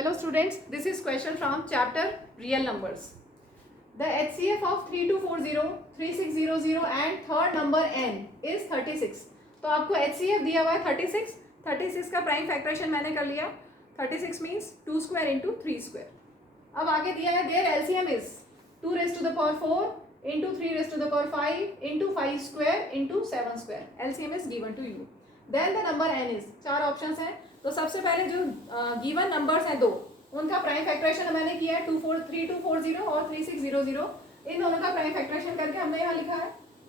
Hello students, this is question from chapter Real Numbers. The HCF of 3240, 3600 and third number n is 36. तो आपको HCF दिया हुआ है 36. 36 का प्राइम फैक्टरेशन मैंने कर लिया. 36 मीन्स 2 स्क्वायर इंटू 3 स्क्वायर. अब आगे दिया है there LCM is 2 raise to the power 4 into 3 raise to the power 5 into 5 square into 7 square. LCM is given to you. Then the number n is, चार options हैं. तो सबसे पहले जो गिवन नंबर्स हैं दो, उनका प्राइम फैक्टरेशन मैंने किया है 3240 और 3600. इन दोनों का प्राइम फैक्टरेशन करके हमने यहाँ लिखा है.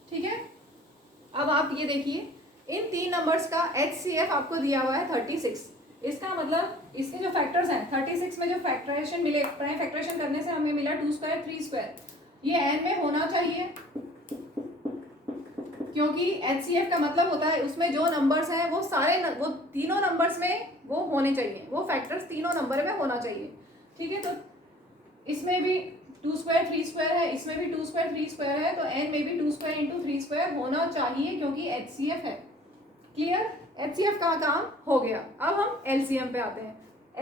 ठीक है. अब आप ये देखिए, इन तीन नंबर्स का HCF आपको दिया हुआ है 36. इसका मतलब इसके जो फैक्टर्स हैं 36 में जो फैक्टरेशन मिले, प्राइम फैक्टरेशन करने से हमें मिला 2 स्क्वायर 3 स्क्वायर. ये n में होना चाहिए, क्योंकि HCF का मतलब होता है उसमें जो नंबर्स हैं वो सारे वो तीनों नंबर्स में वो होने चाहिए, वो फैक्टर्स तीनों नंबर में होना चाहिए. ठीक है. तो इसमें भी 2 स्क्वायर 3 स्क्वायर है, इसमें भी 2 स्क्वायर 3 स्क्वायर है, तो n में भी 2 स्क्वायर इंटू 3 स्क्वायर होना चाहिए क्योंकि HCF है. क्लियर. HCF का काम हो गया. अब हम LCM पे आते हैं.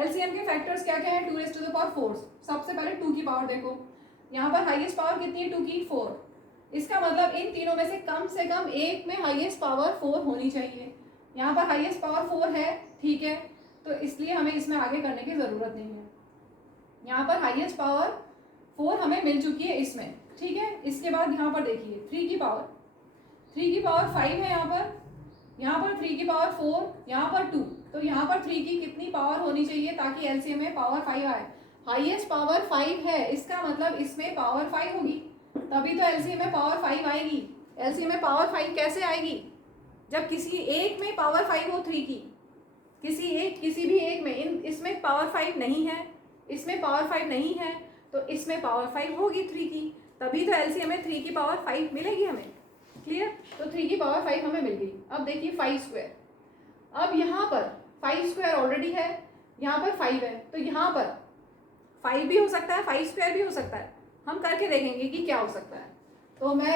LCM के फैक्टर्स क्या क्या है? 2 रेज टू द पावर 4. सबसे पहले 2 की पावर देखो, यहाँ पर हाईएस्ट पावर कितनी है? 2 की 4. इसका मतलब इन तीनों में से कम एक में हाईएस्ट पावर 4 होनी चाहिए. यहाँ पर हाईएस्ट पावर 4 है. ठीक है. तो इसलिए हमें इसमें आगे करने की ज़रूरत नहीं है. यहाँ पर हाईएस्ट पावर 4 हमें मिल चुकी है इसमें. ठीक है. इसके बाद यहाँ पर देखिए 3 की पावर 5 है. यहाँ पर 3 की पावर 4, यहाँ पर 2. तो यहाँ पर 3 की कितनी पावर होनी चाहिए ताकि LCM में पावर 5 आए? हाईएस्ट पावर 5 है, इसका मतलब इसमें पावर 5 होगी, तभी तो LCM में पावर 5 आएगी. LCM में पावर 5 कैसे आएगी? जब किसी एक में पावर 5 हो 3 की, किसी भी एक में. इसमें पावर 5 नहीं है, इसमें पावर 5 नहीं है, तो इसमें पावर 5 होगी 3 की, तभी तो LCM में 3 की पावर 5 मिलेगी हमें. क्लियर. तो 3 की पावर 5 हमें मिल गई. अब देखिए 5 स्क्वायर. अब यहाँ पर 5 स्क्वायर ऑलरेडी है, यहाँ पर 5 है, तो यहाँ पर 5 भी हो सकता है, 5 स्क्वायर भी हो सकता है. हम करके देखेंगे कि क्या हो सकता है. तो मैं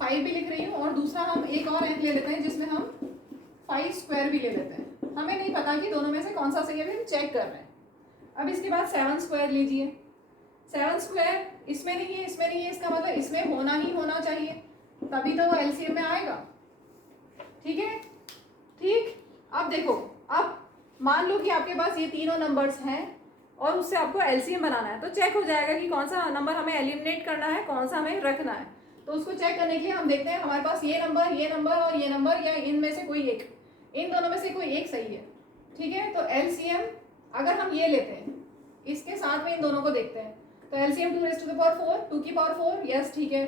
5 भी लिख रही हूँ और दूसरा हम एक और एंक ले लेते हैं जिसमें हम 5 स्क्वायर भी ले लेते हैं. हमें नहीं पता कि दोनों में से कौन सा सही है, हम चेक कर रहे हैं. अब इसके बाद 7 स्क्वायर लीजिए. 7 स्क्वायर इसमें नहीं है, इसमें नहीं है, इसका मतलब इसमें होना ही होना चाहिए, तभी तो वो LCM में आएगा. ठीक है. ठीक. अब देखो, अब मान लो कि आपके पास ये तीनों नंबर्स हैं और उससे आपको LCM बनाना है, तो चेक हो जाएगा कि कौन सा नंबर हमें एलिमिनेट करना है, कौन सा हमें रखना है. तो उसको चेक करने के लिए हम देखते हैं हमारे पास ये नंबर और ये नंबर, या इनमें से कोई एक, इन दोनों में से कोई एक सही है. ठीक है. तो LCM अगर हम ये लेते हैं, इसके साथ में इन दोनों को देखते हैं, तो LCM 2 raise to the power 4, 2 की पावर 4, यस ठीक है.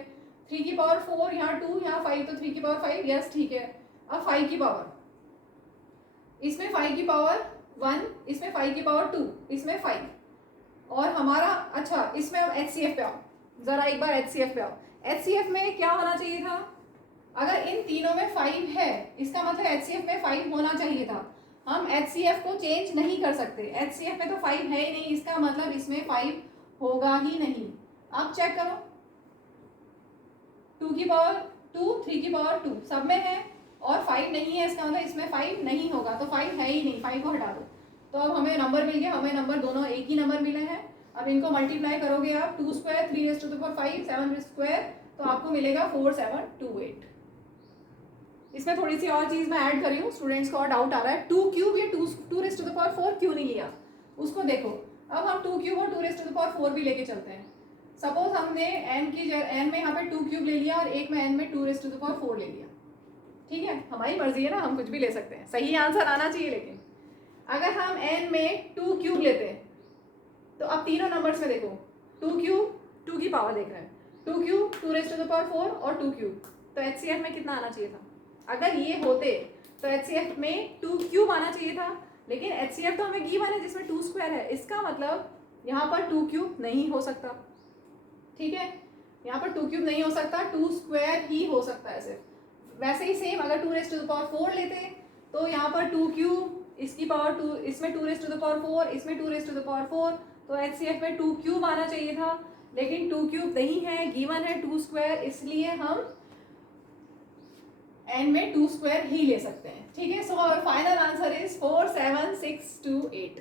3 की पावर 4, यहाँ 2, यहाँ 5, तो 3 की पावर 5, यस ठीक है. अब 5 की पावर, इसमें 5 की पावर 1, इसमें 5 की पावर 2, इसमें 5, और हमारा अच्छा इसमें हम HCF पे आओ. जरा एक बार HCF पे आओ. HCF में क्या होना चाहिए था? अगर इन तीनों में 5 है, इसका मतलब HCF में 5 होना चाहिए था. हम HCF को चेंज नहीं कर सकते. HCF में तो 5 है ही नहीं, इसका मतलब इसमें 5 होगा ही नहीं. आप चेक करो, 2 की पावर 2, 3 की पावर 2 सब में है और 5 नहीं है, इसका मतलब इसमें 5 नहीं होगा. तो 5 है ही नहीं, 5 को हटा दो. तो अब हमें नंबर मिल गया. हमें नंबर दोनों एक ही नंबर मिले हैं. अब इनको मल्टीप्लाई करोगे आप, 2 square 3 raise to the power 5, 7 square, तो आपको मिलेगा 4728. इसमें थोड़ी सी और चीज़ मैं ऐड कर रही हूँ, स्टूडेंट्स को और डाउट आ रहा है. 2 क्यूब या 2 रेज टू द पावर 4 क्यों नहीं लिया, उसको देखो. अब हम 2 क्यूब और 2 रेज टू द पावर 4 भी लेके चलते हैं. सपोज हमने n में यहाँ पे 2 क्यूब ले लिया और एक में n में 2 रेज टू द पावर 4 ले लिया. ठीक है. हमारी मर्जी है ना, हम कुछ भी ले सकते हैं, सही आंसर आना चाहिए. लेकिन अगर हम n में 2 क्यूब लेते हैं, तो अब तीनों नंबर्स में देखो, 2 क्यूब, 2 की पावर देख रहे हैं, 2 cube 2 raise to the power 4 और 2 क्यूब, तो HCF में कितना आना चाहिए था? अगर ये होते तो HCF में 2 क्यूब आना चाहिए था, लेकिन HCF तो हमें गिवन है जिसमें 2 स्क्वायर है, इसका मतलब यहाँ पर 2 क्यूब नहीं हो सकता. ठीक है. यहाँ पर 2 क्यूब नहीं हो सकता, 2 स्क्वायर ही हो सकता है सिर्फ. वैसे ही सेम अगर 2 रेज टू द पावर 4 लेते तो यहाँ पर 2 क्यूब, इसकी पावर 2, इसमें 2 रेज टू द पावर 4, इसमें 2 रेज टू द पावर 4, तो HCF में 2 क्यूब आना चाहिए था, लेकिन 2 क्यूब नहीं है, गिवन है 2 स्क्वायर, इसलिए हम n में 2 स्क्वायर ही ले सकते हैं. ठीक है. So our final answer is 47628.